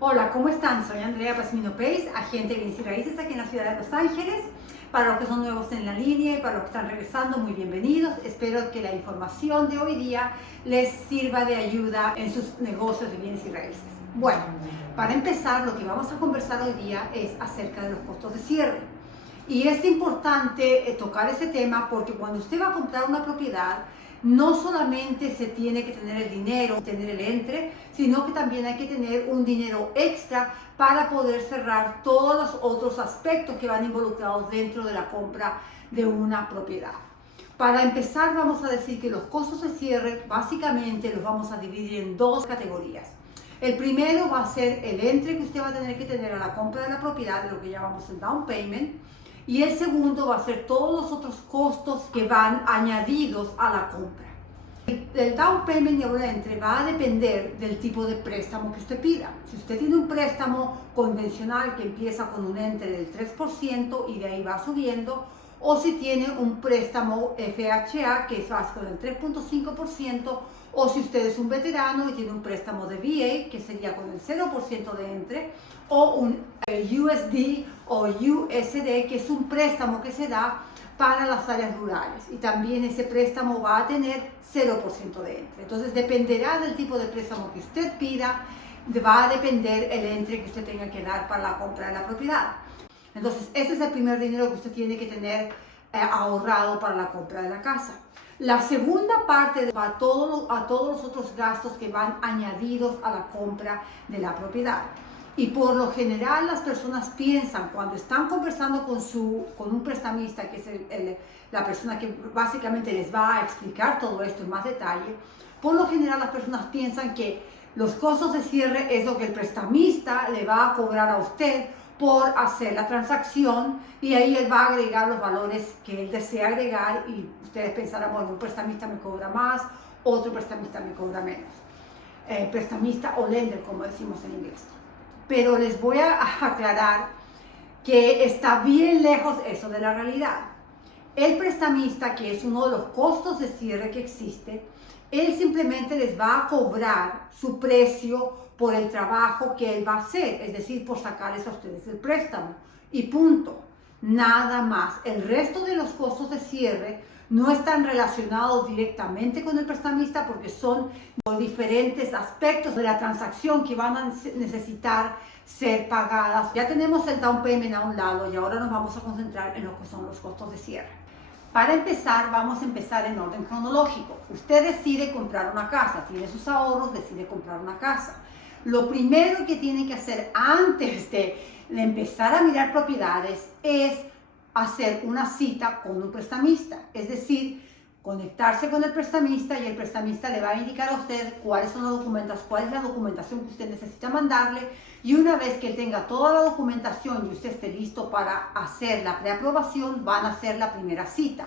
Hola, ¿cómo están? Soy Andrea Pasmino Pace, agente de bienes y raíces aquí en la ciudad de Los Ángeles. Para los que son nuevos en la línea y para los que están regresando, muy bienvenidos. Espero que la información de hoy día les sirva de ayuda en sus negocios de bienes y raíces. Bueno, para empezar, lo que vamos a conversar hoy día es acerca de los costos de cierre. Y es importante tocar ese tema porque cuando usted va a comprar una propiedad, no solamente se tiene que tener el dinero, tener el entre, sino que también hay que tener un dinero extra para poder cerrar todos los otros aspectos que van involucrados dentro de la compra de una propiedad. Para empezar, vamos a decir que los costos de cierre básicamente los vamos a dividir en dos categorías. El primero va a ser el entre que usted va a tener que tener a la compra de la propiedad, de lo que llamamos el down payment. Y el segundo va a ser todos los otros costos que van añadidos a la compra. El down payment y el entre va a depender del tipo de préstamo que usted pida. Si usted tiene un préstamo convencional que empieza con un entre del 3% y de ahí va subiendo, o si tiene un préstamo FHA que es con el 3.5%, o si usted es un veterano y tiene un préstamo de VA que sería con el 0% de entre, o un USD o USD que es un préstamo que se da para las áreas rurales y también ese préstamo va a tener 0% de entre. Entonces dependerá del tipo de préstamo que usted pida, va a depender el entre que usted tenga que dar para la compra de la propiedad. Entonces ese es el primer dinero que usted tiene que tener ahorrado para la compra de la casa. La segunda parte va a todos los otros gastos que van añadidos a la compra de la propiedad. Y por lo general las personas piensan cuando están conversando con un prestamista, que es la persona que básicamente les va a explicar todo esto en más detalle, por lo general las personas piensan que los costos de cierre es lo que el prestamista le va a cobrar a usted por hacer la transacción y ahí él va a agregar los valores que él desea agregar y ustedes pensarán, bueno, un prestamista me cobra más, otro prestamista me cobra menos. Prestamista o lender, como decimos en inglés. Pero les voy a aclarar que está bien lejos eso de la realidad. El prestamista, que es uno de los costos de cierre que existe, él simplemente les va a cobrar su precio por el trabajo que él va a hacer, es decir, por sacarles a ustedes el préstamo. Y punto. Nada más. El resto de los costos de cierre no están relacionados directamente con el prestamista porque son diferentes aspectos de la transacción que van a necesitar ser pagadas. Ya tenemos el down payment a un lado y ahora nos vamos a concentrar en lo que son los costos de cierre. Para empezar, vamos a empezar en orden cronológico. Usted decide comprar una casa, tiene sus ahorros, decide comprar una casa. Lo primero que tiene que hacer antes de empezar a mirar propiedades es hacer una cita con un prestamista, es decir, conectarse con el prestamista y el prestamista le va a indicar a usted cuáles son los documentos, cuál es la documentación que usted necesita mandarle y una vez que tenga toda la documentación y usted esté listo para hacer la preaprobación, van a hacer la primera cita.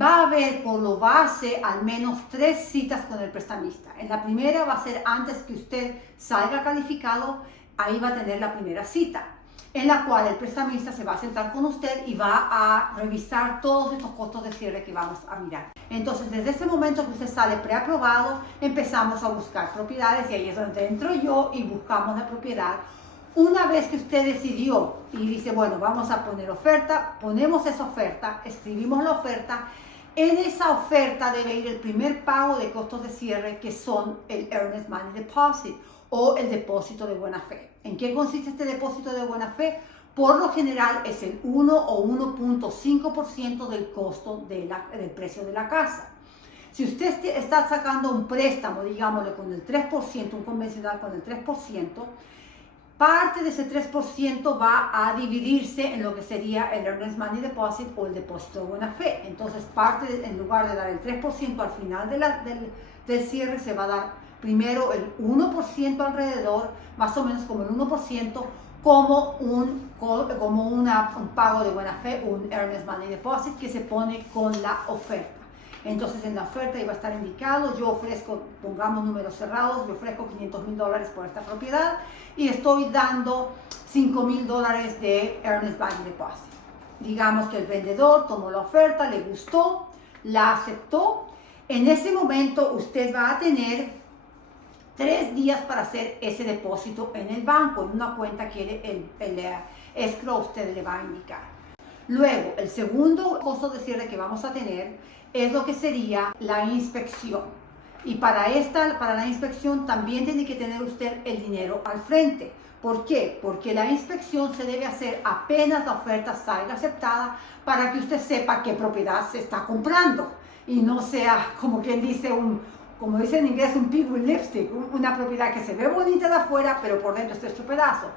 Va a haber por lo base al menos 3 citas con el prestamista. En la primera va a ser antes que usted salga calificado, ahí va a tener la primera cita, en la cual el prestamista se va a sentar con usted y va a revisar todos estos costos de cierre que vamos a mirar. Entonces, desde ese momento que usted sale preaprobado, empezamos a buscar propiedades y ahí es donde entro yo y buscamos la propiedad. Una vez que usted decidió y dice, bueno, vamos a poner oferta, ponemos esa oferta, escribimos la oferta. En esa oferta debe ir el primer pago de costos de cierre que son el Earnest Money Deposit o el depósito de buena fe. ¿En qué consiste este depósito de buena fe? Por lo general es el 1 o 1.5% del costo del precio de la casa. Si usted está sacando un préstamo, digámosle con el 3%, un convencional con el 3%, parte de ese 3% va a dividirse en lo que sería el Earnest Money Deposit o el depósito de buena fe. Entonces, en lugar de dar el 3% al final del cierre, se va a dar primero el 1% alrededor, más o menos como el 1%, como un pago de buena fe, un Earnest Money Deposit que se pone con la oferta. Entonces en la oferta iba a estar indicado, yo ofrezco, pongamos números cerrados, yo ofrezco $500,000 por esta propiedad y estoy dando $5,000 de Earnest Money Deposit. Digamos que el vendedor tomó la oferta, le gustó, la aceptó. En ese momento usted va a tener 3 días para hacer ese depósito en el banco, en una cuenta que el escrow usted le va a indicar. Luego, el segundo costo de cierre que vamos a tener es lo que sería la inspección. Y para la inspección también tiene que tener usted el dinero al frente. ¿Por qué? Porque la inspección se debe hacer apenas la oferta salga aceptada para que usted sepa qué propiedad se está comprando y no sea, como quien dice, como dice en inglés, un pig with lipstick, una propiedad que se ve bonita de afuera, pero por dentro está hecho pedazo.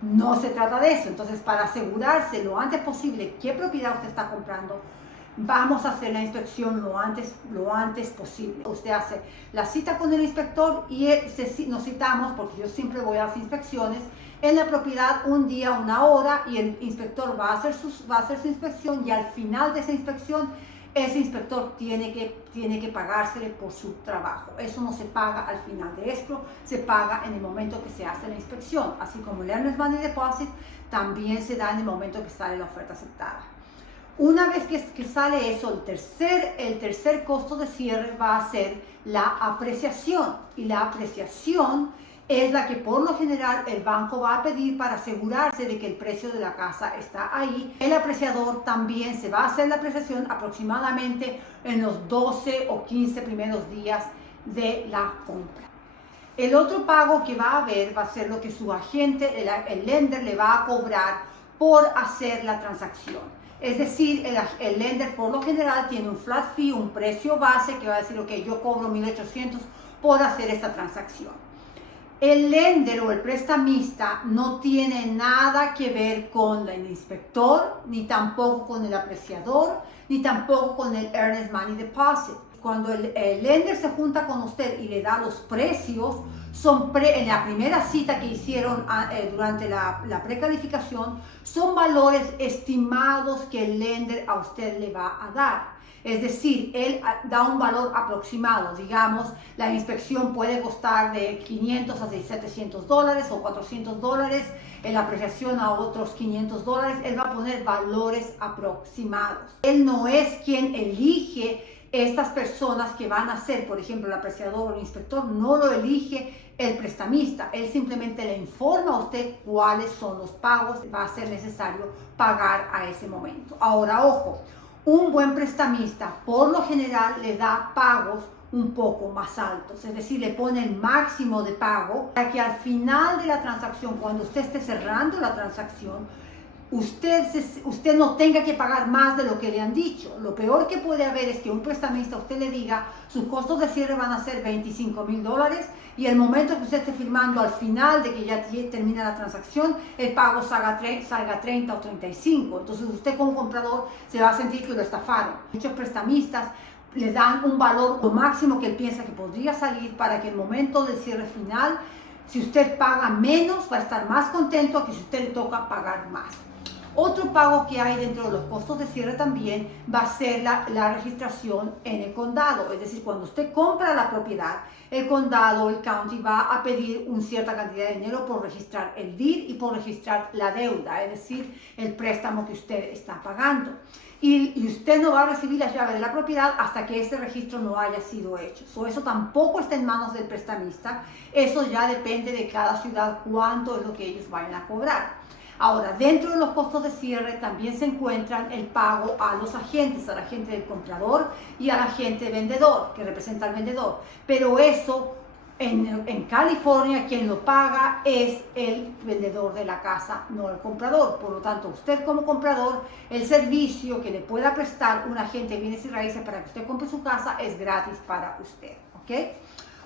No se trata de eso. Entonces, para asegurarse lo antes posible qué propiedad usted está comprando, vamos a hacer la inspección lo antes posible. Usted hace la cita con el inspector y nos citamos, porque yo siempre voy a las inspecciones, en la propiedad un día, una hora, y el inspector va a hacer su inspección, y al final de esa inspección, ese inspector tiene que pagársele por su trabajo. Eso no se paga al final de escrow, se paga en el momento que se hace la inspección. Así como el Earnest Money Deposit también se da en el momento que sale la oferta aceptada. Una vez que sale eso, el tercer costo de cierre va a ser la apreciación. Y la apreciación es la que por lo general el banco va a pedir para asegurarse de que el precio de la casa está ahí. El apreciador también se va a hacer la apreciación aproximadamente en los 12 o 15 primeros días de la compra. El otro pago que va a haber va a ser lo que su agente, el lender, le va a cobrar por hacer la transacción. Es decir, el lender por lo general tiene un flat fee, un precio base que va a decir, ok, yo cobro 1,800 por hacer esta transacción. El lender o el prestamista no tiene nada que ver con el inspector, ni tampoco con el apreciador, ni tampoco con el Earnest Money Deposit. Cuando el lender se junta con usted y le da los precios, en la primera cita que hicieron durante la precalificación, son valores estimados que el lender a usted le va a dar. Es decir, él da un valor aproximado. Digamos, la inspección puede costar de $500 a $700 o $400, en la apreciación a otros $500. Él va a poner valores aproximados. Él no es quien elige estas personas que van a ser, por ejemplo, el apreciador o el inspector, no lo elige el prestamista. Él simplemente le informa a usted cuáles son los pagos que va a ser necesario pagar a ese momento. Ahora, ojo, un buen prestamista por lo general le da pagos un poco más altos, es decir, le pone el máximo de pago para que al final de la transacción, cuando usted esté cerrando la transacción, usted no tenga que pagar más de lo que le han dicho. Lo peor que puede haber es que un prestamista a usted le diga sus costos de cierre van a ser $25,000 y el momento que usted esté firmando al final de que ya termina la transacción, el pago salga 30 o 35. Entonces usted como comprador se va a sentir que lo estafaron. Muchos prestamistas le dan un valor lo máximo que él piensa que podría salir para que el momento del cierre final, si usted paga menos, va a estar más contento que si usted le toca pagar más. Otro pago que hay dentro de los costos de cierre también va a ser la registración en el condado. Es decir, cuando usted compra la propiedad, el condado, el county, va a pedir una cierta cantidad de dinero por registrar el deed y por registrar la deuda, es decir, el préstamo que usted está pagando. Y usted no va a recibir la llave de la propiedad hasta que ese registro no haya sido hecho. Eso tampoco está en manos del prestamista. Eso ya depende de cada ciudad cuánto es lo que ellos vayan a cobrar. Ahora, dentro de los costos de cierre también se encuentran el pago a los agentes, al agente del comprador y al agente vendedor, que representa al vendedor. Pero eso, en California, quien lo paga es el vendedor de la casa, no el comprador. Por lo tanto, usted como comprador, el servicio que le pueda prestar un agente de bienes y raíces para que usted compre su casa es gratis para usted, ¿ok?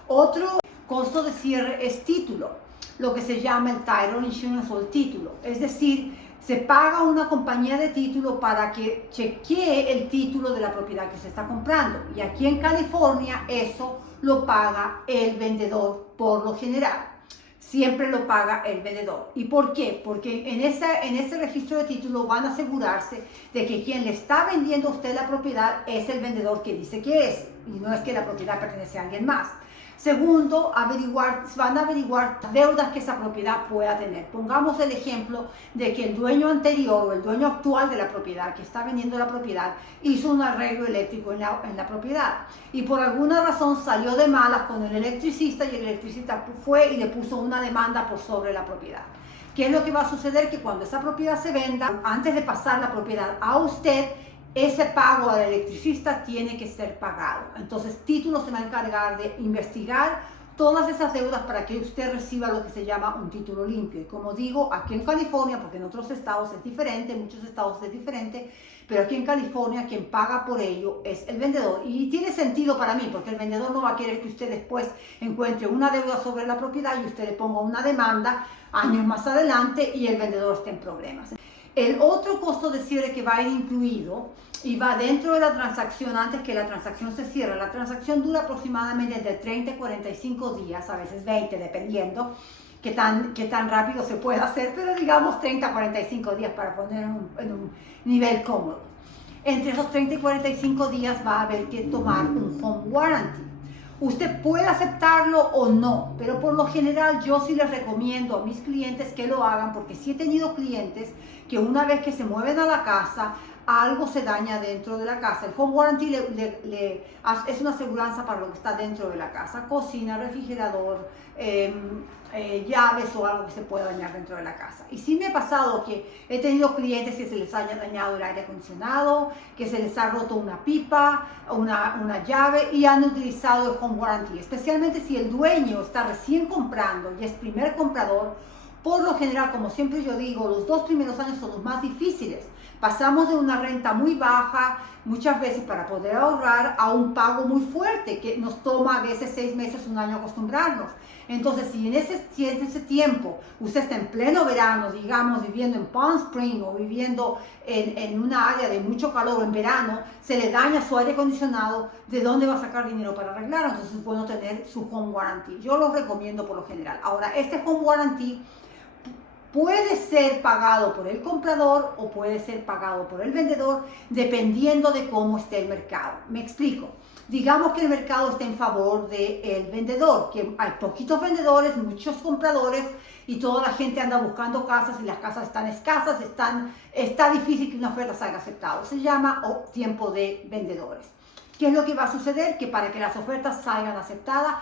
Otro costo de cierre es título, lo que se llama el title insurance o el título. Es decir, se paga a una compañía de título para que chequee el título de la propiedad que se está comprando. Y aquí en California eso lo paga el vendedor por lo general. Siempre lo paga el vendedor. ¿Y por qué? Porque en este registro de título van a asegurarse de que quien le está vendiendo a usted la propiedad es el vendedor que dice que es. Y no es que la propiedad pertenece a alguien más. Segundo, van a averiguar deudas que esa propiedad pueda tener. Pongamos el ejemplo de que el dueño anterior o el dueño actual de la propiedad, que está vendiendo la propiedad, hizo un arreglo eléctrico en la propiedad y por alguna razón salió de malas con el electricista y el electricista fue y le puso una demanda por sobre la propiedad. ¿Qué es lo que va a suceder? Que cuando esa propiedad se venda, antes de pasar la propiedad a usted, ese pago al electricista tiene que ser pagado. Entonces, Título se va a encargar de investigar todas esas deudas para que usted reciba lo que se llama un título limpio. Y como digo, aquí en California, porque en otros estados es diferente, en muchos estados es diferente, pero aquí en California quien paga por ello es el vendedor. Y tiene sentido para mí, porque el vendedor no va a querer que usted después encuentre una deuda sobre la propiedad y usted le ponga una demanda años más adelante y el vendedor esté en problemas. El otro costo de cierre que va a ir incluido y va dentro de la transacción antes que la transacción se cierre. La transacción dura aproximadamente de 30 a 45 días, a veces 20, dependiendo qué tan rápido se puede hacer, pero digamos 30 a 45 días para poner en un nivel cómodo. Entre esos 30 y 45 días va a haber que tomar un home warranty. Usted puede aceptarlo o no, pero por lo general yo sí les recomiendo a mis clientes que lo hagan porque sí he tenido clientes que una vez que se mueven a la casa, algo se daña dentro de la casa. El home warranty es una aseguranza para lo que está dentro de la casa, cocina, refrigerador, llaves o algo que se pueda dañar dentro de la casa. Y sí me ha pasado que he tenido clientes que se les haya dañado el aire acondicionado, que se les ha roto una pipa, una llave y han utilizado el home warranty, especialmente si el dueño está recién comprando y es primer comprador. Por lo general, como siempre yo digo, los 2 primeros años son los más difíciles. Pasamos de una renta muy baja, muchas veces para poder ahorrar, a un pago muy fuerte, que nos toma a veces 6 meses, un año acostumbrarnos. Entonces, si en ese tiempo usted está en pleno verano, digamos, viviendo en Palm Springs o viviendo en una área de mucho calor en verano, se le daña su aire acondicionado, ¿de dónde va a sacar dinero para arreglarlo? Entonces es bueno tener su home warranty. Yo lo recomiendo por lo general. Ahora, este home warranty puede ser pagado por el comprador o puede ser pagado por el vendedor dependiendo de cómo esté el mercado. Me explico. Digamos que el mercado está en favor del vendedor, que hay poquitos vendedores, muchos compradores y toda la gente anda buscando casas y las casas están escasas, está difícil que una oferta salga aceptada. Se llama tiempo de vendedores. ¿Qué es lo que va a suceder? Que para que las ofertas salgan aceptadas,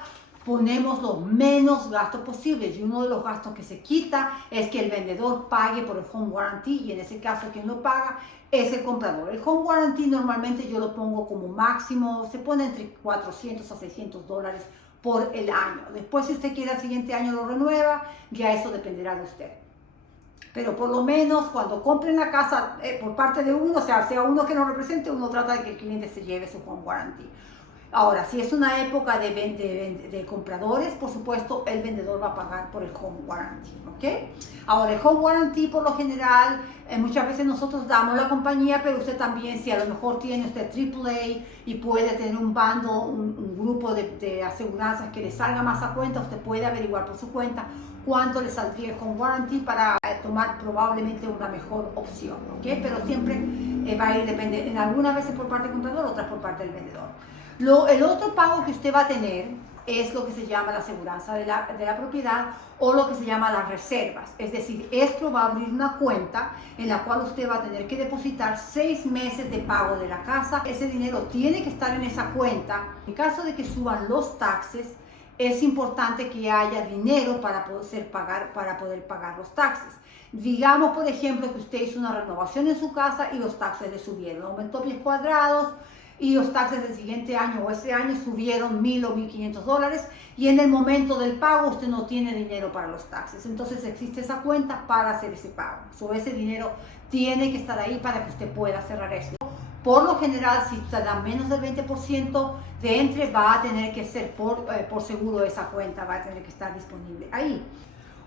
ponemos los menos gastos posibles y uno de los gastos que se quita es que el vendedor pague por el home warranty y en ese caso quien lo paga es el comprador. El home warranty normalmente yo lo pongo como máximo, se pone entre 400 a 600 dólares por el año. Después si usted quiere el siguiente año lo renueva, ya eso dependerá de usted. Pero por lo menos cuando compren la casa por parte de uno, sea uno que nos represente, uno trata de que el cliente se lleve su home warranty. Ahora, si es una época de compradores, por supuesto, el vendedor va a pagar por el home warranty, ¿ok? Ahora, el home warranty, por lo general, muchas veces nosotros damos la compañía, pero usted también, si a lo mejor tiene usted AAA y puede tener un bando, un grupo de aseguranzas que le salga más a cuenta, usted puede averiguar por su cuenta cuánto le saldría el home warranty para tomar probablemente una mejor opción, ¿ok? Pero siempre va a ir, depende, en algunas veces por parte del comprador, otras por parte del vendedor. El otro pago que usted va a tener es lo que se llama la aseguranza de la propiedad o lo que se llama las reservas. Es decir, esto va a abrir una cuenta en la cual usted va a tener que depositar 6 meses de pago de la casa. Ese dinero tiene que estar en esa cuenta. En caso de que suban los taxes, es importante que haya dinero para poder pagar los taxes. Digamos, por ejemplo, que usted hizo una renovación en su casa y los taxes le subieron. Aumentó pies cuadrados, y los taxes del siguiente año o ese año subieron 1,000 o 1,500 dólares y en el momento del pago usted no tiene dinero para los taxes. Entonces existe esa cuenta para hacer ese pago. Ese dinero tiene que estar ahí para que usted pueda cerrar eso. Por lo general, si usted da menos del 20% de entre, va a tener que ser por seguro esa cuenta, va a tener que estar disponible ahí.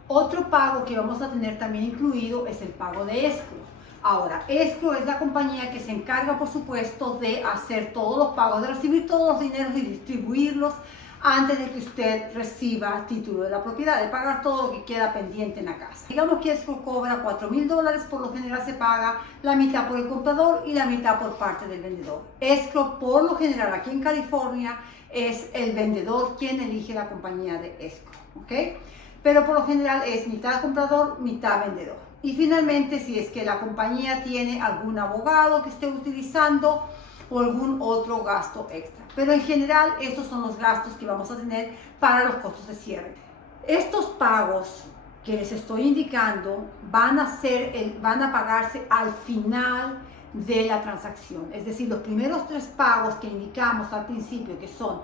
Otro pago que vamos a tener también incluido es el pago de escrow. Ahora, escrow es la compañía que se encarga, por supuesto, de hacer todos los pagos, de recibir todos los dineros y distribuirlos antes de que usted reciba título de la propiedad, de pagar todo lo que queda pendiente en la casa. Digamos que escrow cobra $4,000, por lo general se paga la mitad por el comprador y la mitad por parte del vendedor. Escrow, por lo general aquí en California, es el vendedor quien elige la compañía de escrow, ¿ok? Pero por lo general es mitad comprador, mitad vendedor. Y finalmente, si es que la compañía tiene algún abogado que esté utilizando o algún otro gasto extra. Pero en general, estos son los gastos que vamos a tener para los costos de cierre. Estos pagos que les estoy indicando van a pagarse al final de la transacción. Es decir, los primeros 3 pagos que indicamos al principio, que son,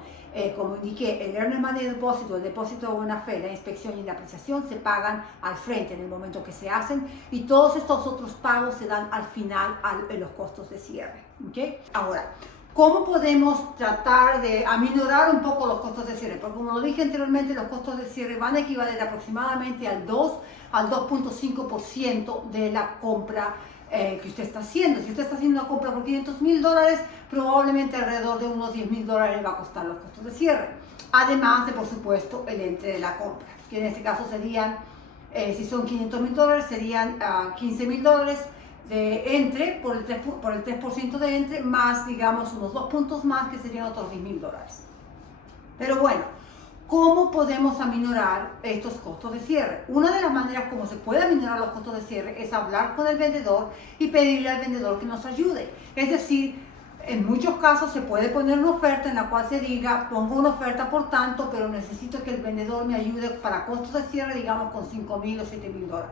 como indiqué, el Earnest Money Deposit, el depósito de buena fe, la inspección y la apreciación, se pagan al frente en el momento que se hacen, y todos estos otros pagos se dan al final en los costos de cierre. ¿Okay? Ahora, ¿cómo podemos tratar de aminorar un poco los costos de cierre? Porque como lo dije anteriormente, los costos de cierre van a equivaler aproximadamente al 2.5% de la compra que usted está haciendo. Si usted está haciendo una compra por $500,000, probablemente alrededor de unos $10,000 va a costar los costos de cierre. Además de, por supuesto, el entre de la compra, que en este caso serían, si son $500,000, serían $15,000 de entre, por el 3% de entre, más, digamos, unos 2 puntos más, que serían otros $10,000. Pero bueno, ¿cómo podemos aminorar estos costos de cierre? Una de las maneras como se puede aminorar los costos de cierre es hablar con el vendedor y pedirle al vendedor que nos ayude. Es decir, en muchos casos se puede poner una oferta en la cual se diga: pongo una oferta por tanto, pero necesito que el vendedor me ayude para costos de cierre, digamos, con $5,000 o $7,000.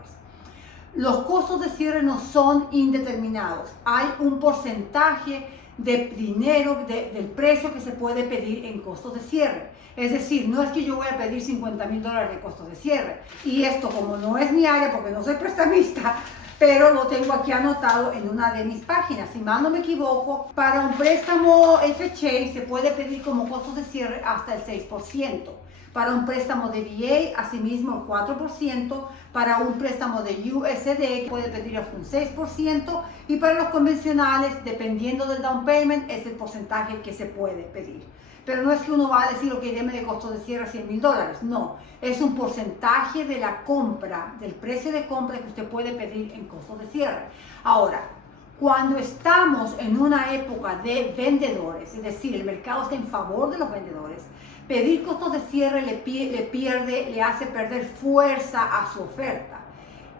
Los costos de cierre no son indeterminados. Hay un porcentaje de dinero, del precio que se puede pedir en costos de cierre. Es decir, no es que yo voy a pedir $50,000 de costos de cierre. Y esto, como no es mi área, porque no soy prestamista, pero lo tengo aquí anotado en una de mis páginas. Si mal no me equivoco, para un préstamo FHA se puede pedir como costos de cierre hasta el 6%. Para un préstamo de VA, asimismo, el 4%. Para un préstamo de USD, puede pedir hasta un 6%. Y para los convencionales, dependiendo del down payment, es el porcentaje que se puede pedir. Pero no es que uno va a decir: ok, deme de costo de cierre $100,000. No, es un porcentaje de la compra, del precio de compra que usted puede pedir en costos de cierre. Ahora, cuando estamos en una época de vendedores, es decir, el mercado está en favor de los vendedores, pedir costos de cierre le hace perder fuerza a su oferta.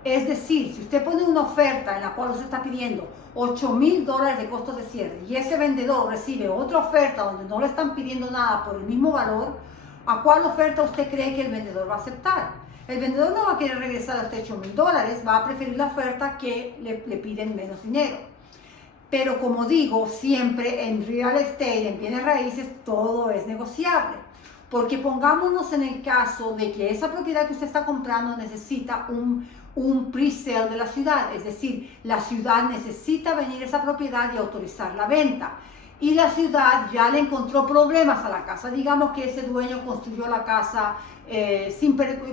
Es decir, si usted pone una oferta en la cual usted está pidiendo $8,000 de costos de cierre y ese vendedor recibe otra oferta donde no le están pidiendo nada por el mismo valor, ¿a cuál oferta usted cree que el vendedor va a aceptar? El vendedor no va a querer regresar a usted $8,000, va a preferir la oferta que le piden menos dinero. Pero como digo, siempre en real estate, en bienes raíces, todo es negociable. Porque pongámonos en el caso de que esa propiedad que usted está comprando necesita un pre-sale de la ciudad, es decir, la ciudad necesita venir a esa propiedad y autorizar la venta. Y la ciudad ya le encontró problemas a la casa. Digamos que ese dueño construyó la casa,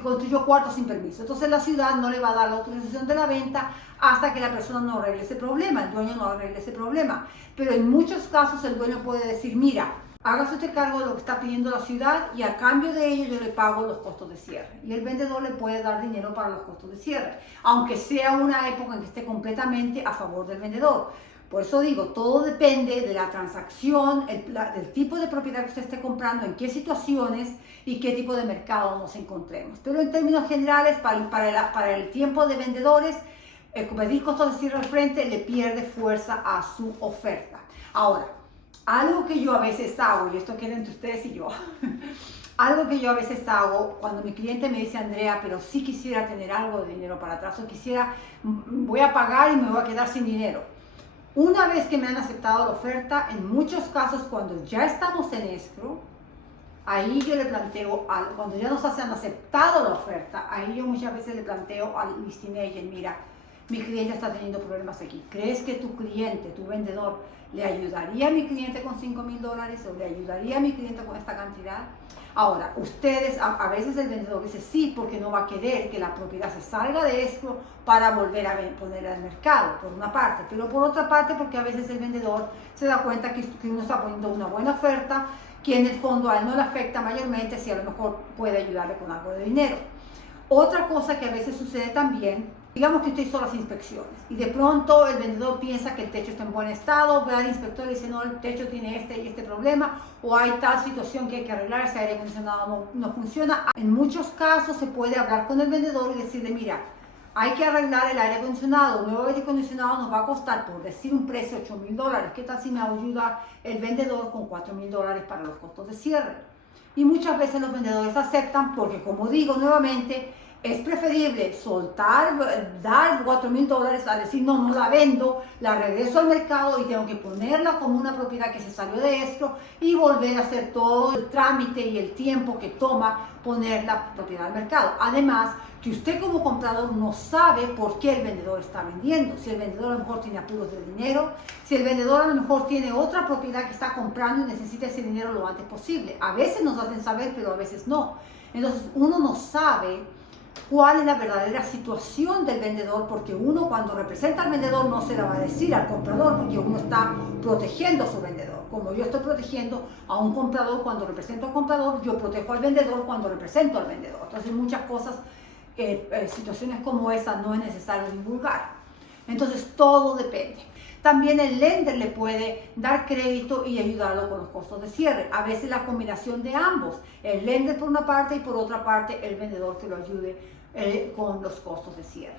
construyó cuartos sin permiso. Entonces la ciudad no le va a dar la autorización de la venta hasta que la persona no arregle ese problema, el dueño no arregle ese problema. Pero en muchos casos el dueño puede decir: mira, hágase usted cargo de lo que está pidiendo la ciudad y a cambio de ello yo le pago los costos de cierre. Y el vendedor le puede dar dinero para los costos de cierre, aunque sea una época en que esté completamente a favor del vendedor. Por eso digo, todo depende de la transacción, del tipo de propiedad que usted esté comprando, en qué situaciones y qué tipo de mercado nos encontremos. Pero en términos generales, para el tiempo de vendedores, pedir costos de cierre al frente le pierde fuerza a su oferta. Ahora, algo que yo a veces hago, y esto queda entre ustedes y yo, algo que yo a veces hago cuando mi cliente me dice: Andrea, pero sí quisiera tener algo de dinero para atrás, o voy a pagar y me voy a quedar sin dinero. Una vez que me han aceptado la oferta, en muchos casos cuando ya estamos en escrow, ahí yo le planteo, cuando ya nos han aceptado la oferta, ahí yo muchas veces le planteo al listing agent: mira, mi cliente está teniendo problemas aquí. ¿Crees que tu cliente, tu vendedor, le ayudaría a mi cliente con $5,000 o le ayudaría a mi cliente con esta cantidad? Ahora, ustedes, a veces el vendedor dice sí, porque no va a querer que la propiedad se salga de escrow para volver a ponerla al mercado, por una parte. Pero por otra parte, porque a veces el vendedor se da cuenta que uno está poniendo una buena oferta, que en el fondo a él no le afecta mayormente, si a lo mejor puede ayudarle con algo de dinero. Otra cosa que a veces sucede también, digamos que usted hizo las inspecciones y de pronto el vendedor piensa que el techo está en buen estado, ve al inspector y dice, no, el techo tiene este y este problema, o hay tal situación que hay que arreglar, ese aire acondicionado no funciona. En muchos casos se puede hablar con el vendedor y decirle, mira, hay que arreglar el aire acondicionado, el nuevo aire acondicionado nos va a costar, por decir un precio, $8,000. ¿Qué tal si me ayuda el vendedor con $4,000 para los costos de cierre? Y muchas veces los vendedores aceptan porque, como digo nuevamente, es preferible soltar, dar $4,000 a decir, no, no la vendo, la regreso al mercado y tengo que ponerla como una propiedad que se salió de esto y volver a hacer todo el trámite y el tiempo que toma poner la propiedad al mercado. Además, que usted como comprador no sabe por qué el vendedor está vendiendo. Si el vendedor a lo mejor tiene apuros de dinero, si el vendedor a lo mejor tiene otra propiedad que está comprando y necesita ese dinero lo antes posible. A veces nos hacen saber, pero a veces no. Entonces uno no sabe cuál es la verdadera situación del vendedor, porque uno cuando representa al vendedor no se la va a decir al comprador, porque uno está protegiendo a su vendedor. Como yo estoy protegiendo a un comprador cuando represento al comprador, yo protejo al vendedor cuando represento al vendedor. Entonces muchas cosas, situaciones como esa no es necesario divulgar. Entonces todo depende. También el lender le puede dar crédito y ayudarlo con los costos de cierre. A veces la combinación de ambos, el lender por una parte y por otra parte el vendedor que lo ayude con los costos de cierre.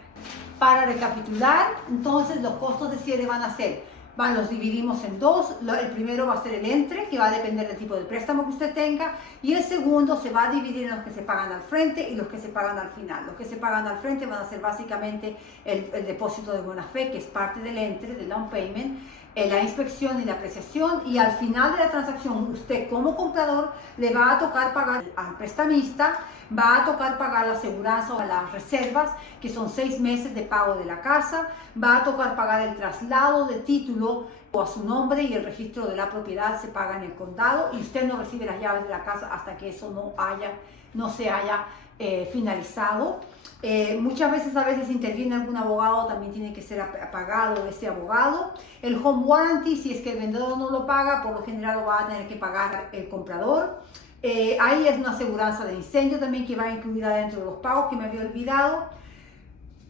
Para recapitular, entonces los costos de cierre van a ser, los dividimos en dos. El primero va a ser el entre, que va a depender del tipo de préstamo que usted tenga, y el segundo se va a dividir en los que se pagan al frente y los que se pagan al final. Los que se pagan al frente van a ser básicamente el depósito de buena fe, que es parte del entre, del down payment, la inspección y la apreciación, y al final de la transacción usted como comprador le va a tocar pagar al prestamista, va a tocar pagar la aseguranza o las reservas, que son 6 meses de pago de la casa, va a tocar pagar el traslado de título o a su nombre, y el registro de la propiedad se paga en el condado, y usted no recibe las llaves de la casa hasta que eso no se haya finalizado. Muchas veces interviene algún abogado, también tiene que ser pagado ese abogado. El home warranty, si es que el vendedor no lo paga, por lo general lo va a tener que pagar el comprador. Ahí es una aseguranza de incendio también que va incluida dentro de los pagos, que me había olvidado.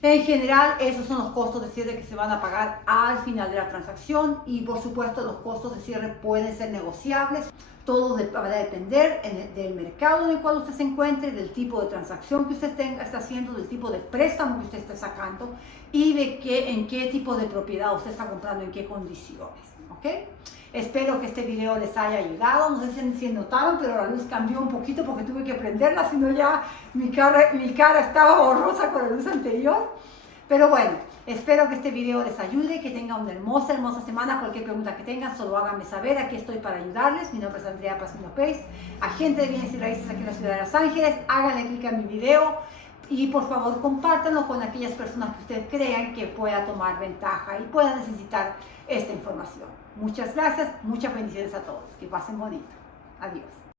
En general, esos son los costos de cierre que se van a pagar al final de la transacción, y por supuesto los costos de cierre pueden ser negociables. Todo va a depender del mercado en el cual usted se encuentre, del tipo de transacción que usted está haciendo, del tipo de préstamo que usted está sacando y de en qué tipo de propiedad usted está comprando, en qué condiciones. ¿Ok? Espero que este video les haya ayudado. No sé si notaron, pero la luz cambió un poquito porque tuve que prenderla, si no ya mi cara estaba borrosa con la luz anterior. Pero bueno, espero que este video les ayude, que tengan una hermosa semana. Cualquier pregunta que tengan, solo háganme saber. Aquí estoy para ayudarles. Mi nombre es Andrea Pazmiño Pace, agente de bienes y raíces aquí en la ciudad de Los Ángeles. Háganle clic a mi video y por favor compártanlo con aquellas personas que ustedes crean que pueda tomar ventaja y puedan necesitar esta información. Muchas gracias, muchas bendiciones a todos. Que pasen bonito. Adiós.